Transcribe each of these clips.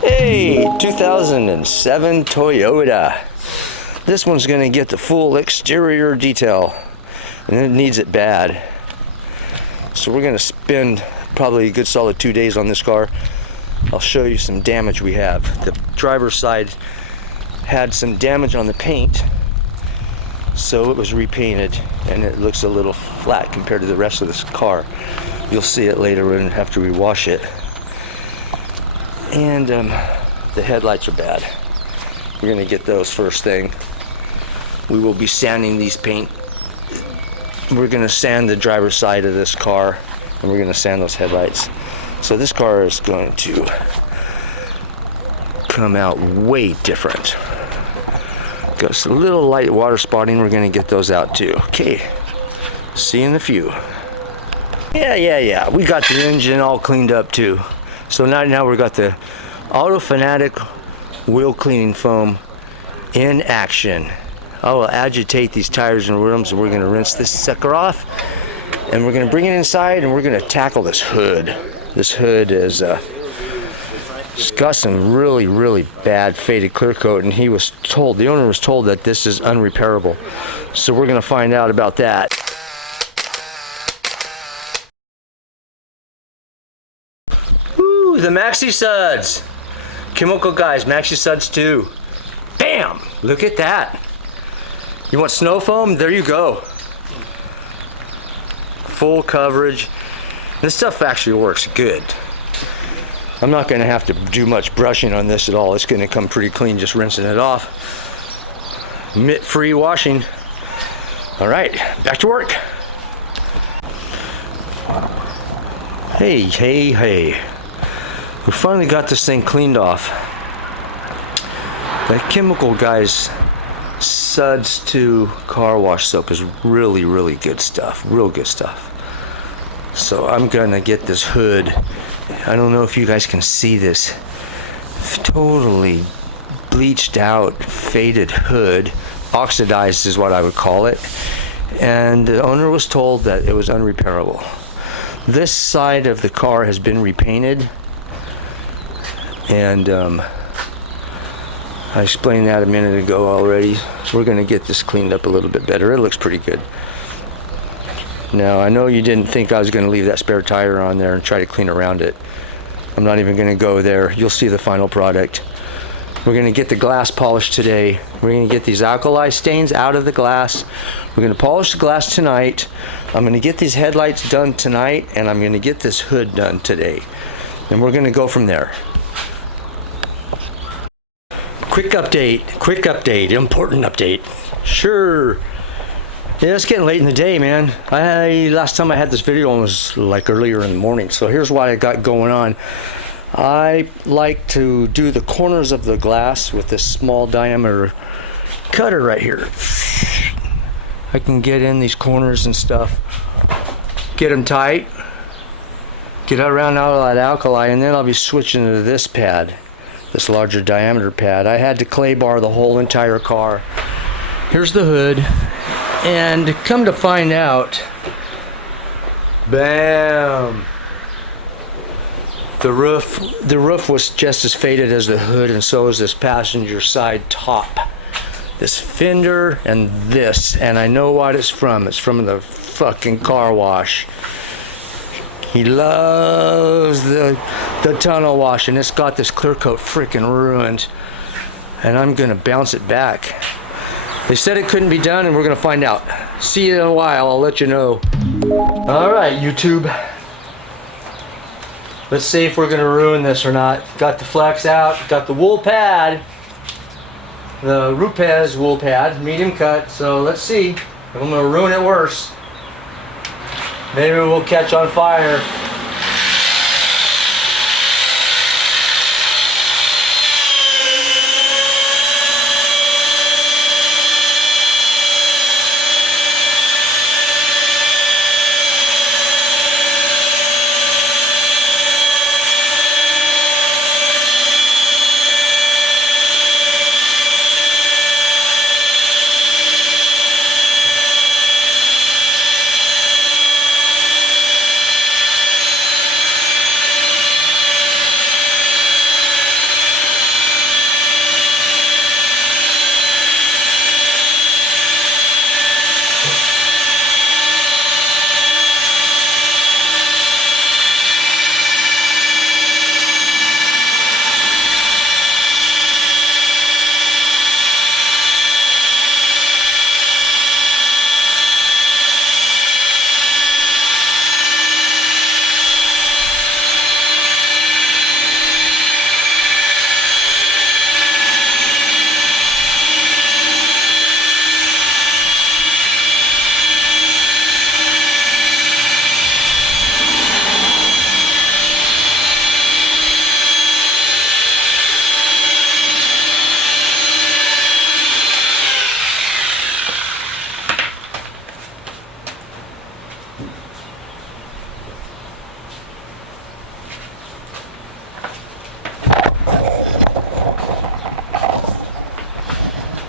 Hey, 2007 Toyota. This one's gonna get the full exterior detail, and it needs it bad. So we're gonna spend probably a good solid 2 days on this car. I'll show you some damage we have. The driver's side had some damage on the paint, so it was repainted, and it looks a little flat compared to the rest of this car. You'll see it later after we wash it. And the headlights are bad. We're gonna get those first thing. We will be sanding these paint. We're gonna sand the driver's side of this car, and we're gonna sand those headlights. So this car is going to come out way different. Got a little light water spotting. We're gonna get those out too. Okay, see you in a few. Yeah. We got the engine all cleaned up too. So now we got the Fanatic wheel cleaning foam in action. I will agitate these tires and rims, and we're gonna rinse this sucker off, and we're gonna bring it inside, and we're gonna tackle this hood. This hood is it's got some really bad faded clear coat, and the owner was told that this is unrepairable. So we're gonna find out about that. Woo, the maxi suds. Chemical guys, maxi suds too. Bam! Look at that. You want snow foam? There you go. Full coverage. This stuff actually works good. I'm not going to have to do much brushing on this at all. It's going to come pretty clean just rinsing it off. Mitt-free washing. All right, back to work. Hey. We finally got this thing cleaned off. That chemical guy's suds to car wash soap is really good stuff. Real good stuff. So I'm gonna get this hood. I don't know if you guys can see this totally bleached out, faded hood. Oxidized is what I would call it. And the owner was told that it was unrepairable. This side of the car has been repainted, and I explained that a minute ago already. We're gonna get this cleaned up a little bit better. It looks pretty good. Now, I know you didn't think I was gonna leave that spare tire on there and try to clean around it. I'm not even gonna go there. You'll see the final product. We're gonna get the glass polished today. We're gonna get these alkali stains out of the glass. We're gonna polish the glass tonight. I'm gonna get these headlights done tonight, and I'm gonna get this hood done today. And we're gonna go from there. Quick update, important update. Sure. Yeah, it's getting late in the day, man. Last time I had this video on was like earlier in the morning. So here's what I got going on. I like to do the corners of the glass with this small diameter cutter right here. I can get in these corners and stuff, get them tight, get around out of that alkali, and then I'll be switching to this pad, this larger diameter pad. I had to clay bar the whole entire car. Here's the hood, and come to find out, bam! The roof was just as faded as the hood, and so is this passenger side top. This fender and this, and I know what it's from. It's from the fucking car wash. He loves the tunnel wash, and it's got this clear coat freaking ruined, and I'm gonna bounce it back. They said it couldn't be done, and we're gonna find out. See you in a while. I'll let you know. All right, YouTube. Let's see if we're gonna ruin this or not. Got the flex out, got the wool pad, the RUPES wool pad, medium cut. So let's see if I'm gonna ruin it worse. Maybe we'll catch on fire.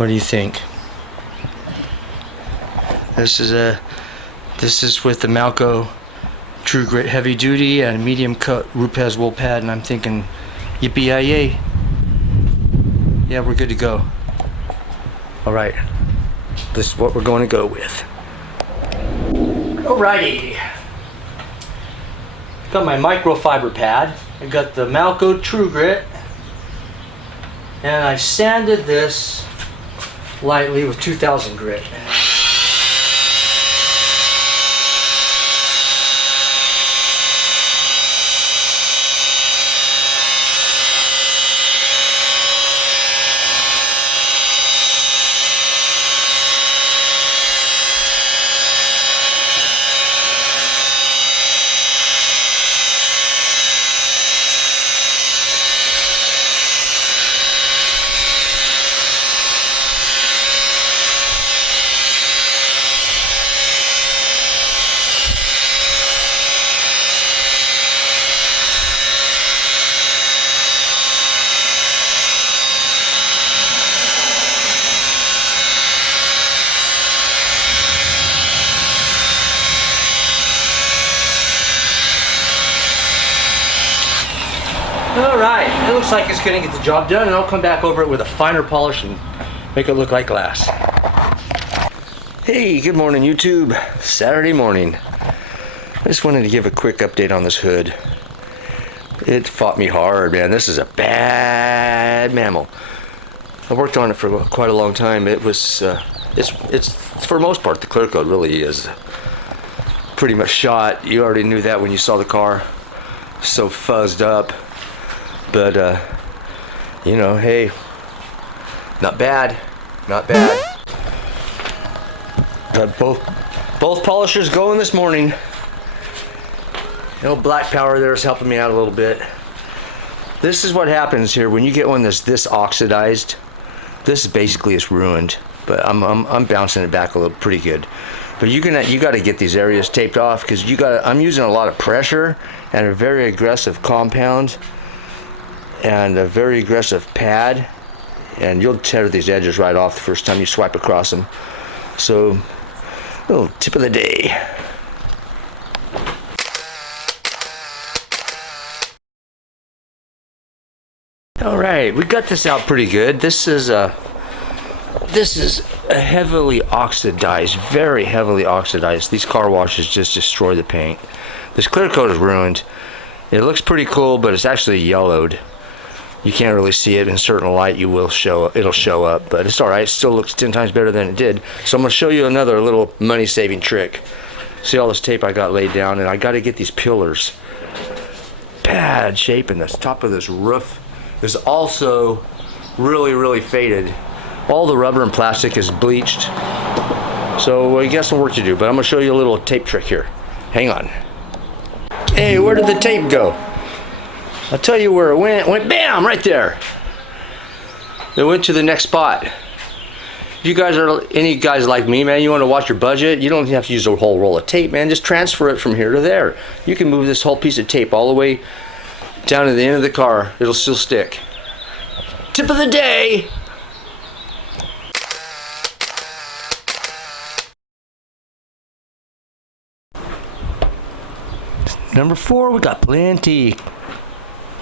What do you think? This is with the Malco tru-grit heavy duty and medium cut RUPES wool pad, and I'm thinking, yippee-yay! Yeah, we're good to go. All right, this is what we're going to go with. Alrighty. Got my microfiber pad. I got the Malco tru-grit, and I sanded this lightly with 2000 grit. Alright, it looks like it's going to get the job done, and I'll come back over it with a finer polish and make it look like glass. Hey, good morning YouTube. Saturday morning. I just wanted to give a quick update on this hood. It fought me hard, man. This is a bad mammal. I worked on it for quite a long time. It was, it's for the most part, the clear coat really is pretty much shot. You already knew that when you saw the car. So fuzzed up. But, you know, hey, not bad, not bad. Got both polishers going this morning. You know, black power there is helping me out a little bit. This is what happens here when you get one that's this oxidized. This is basically it's ruined, but I'm bouncing it back a little pretty good. But you got to get these areas taped off, because I'm using a lot of pressure and a very aggressive compound and a very aggressive pad, and you'll tear these edges right off the first time you swipe across them. So, little tip of the day. All right, we got this out pretty good. This is a heavily oxidized, very heavily oxidized. These car washes just destroy the paint. This clear coat is ruined. It looks pretty cool, but it's actually yellowed. You can't really see it in certain light. It'll show up, but it's all right. It still looks 10 times better than it did. So I'm gonna show you another little money-saving trick. See all this tape I got laid down, and I got to get these pillars. Bad shape, and the top of this roof is also really, really faded. All the rubber and plastic is bleached. So we got some work to do, but I'm gonna show you a little tape trick here. Hang on. Hey, where did the tape go? I'll tell you where it went. It went bam, right there. It went to the next spot. If you guys are any guys like me, man, you want to watch your budget, you don't have to use a whole roll of tape, man. Just transfer it from here to there. You can move this whole piece of tape all the way down to the end of the car. It'll still stick. Tip of the day. Number 4, we got plenty.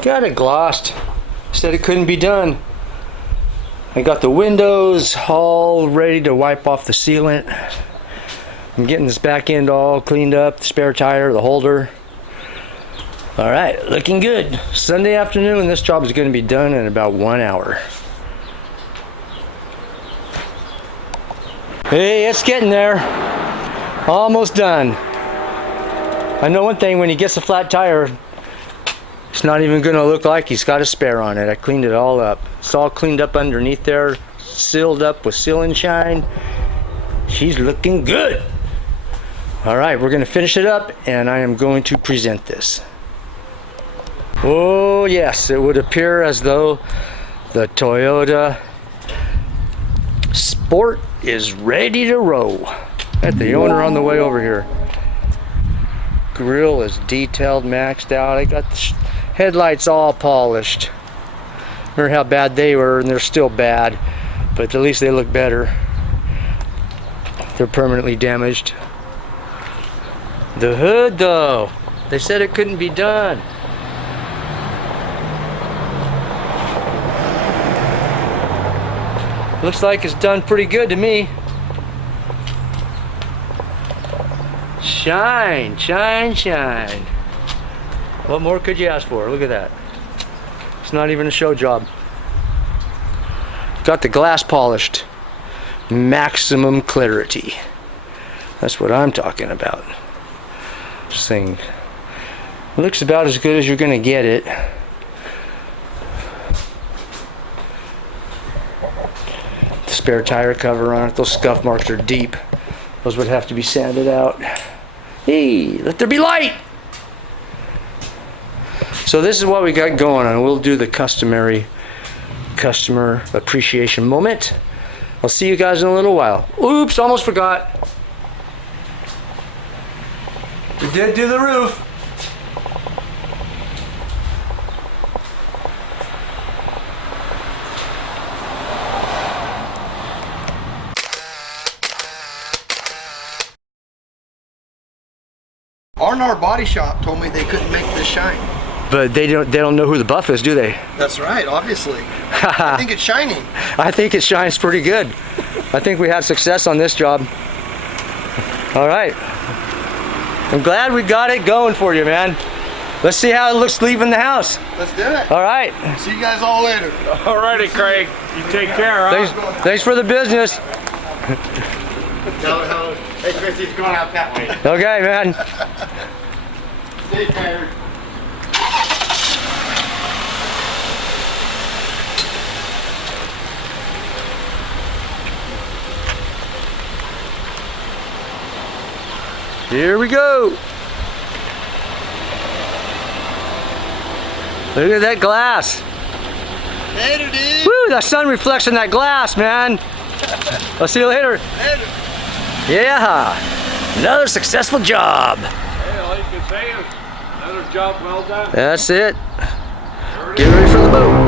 Got it glossed. Said it couldn't be done. I got the windows all ready to wipe off the sealant. I'm getting this back end all cleaned up, the spare tire, the holder. All right, looking good. Sunday afternoon, this job is going to be done in about 1 hour. Hey, it's getting there. Almost done. I know one thing, when he gets a flat tire, it's not even going to look like he's got a spare on it. I cleaned it all up. It's all cleaned up underneath there, sealed up with seal and shine. She's looking good. All right, we're going to finish it up, and I am going to present this. Oh yes, it would appear as though the Toyota Sport is ready to roll. Got the owner on the way over here. Grill is detailed, maxed out. I got the headlights all polished. Remember how bad they were, and they're still bad. but at least they look better. They're permanently damaged. The hood though, they said it couldn't be done. Looks like it's done pretty good to me. Shine, shine, shine. What more could you ask for? Look at that. It's not even a show job. Got the glass polished. Maximum clarity. That's what I'm talking about. This thing looks about as good as you're gonna get it. The spare tire cover on it, those scuff marks are deep. Those would have to be sanded out. Hey, let there be light! So this is what we got going on. We'll do the customary customer appreciation moment. I'll see you guys in a little while. Oops, almost forgot. We did do the roof. R&R Body Shop told me they couldn't make this shine. But they don't know who the buff is, do they? That's right, obviously. I think it's shining. I think it shines pretty good. I think we had success on this job. All right. I'm glad we got it going for you, man. Let's see how it looks leaving the house. Let's do it. All right. See you guys all later. Alrighty, Craig. You take care, huh? Thanks for the business. Hey, Chris, he's going out that way. Okay, man. Take care. Here we go. Look at that glass. Later, dude. Woo, that sun reflects in that glass, man. I'll see you later. Later. Yeah. Another successful job. Hey, all you can say is another job well done. That's it. Get ready for the boat.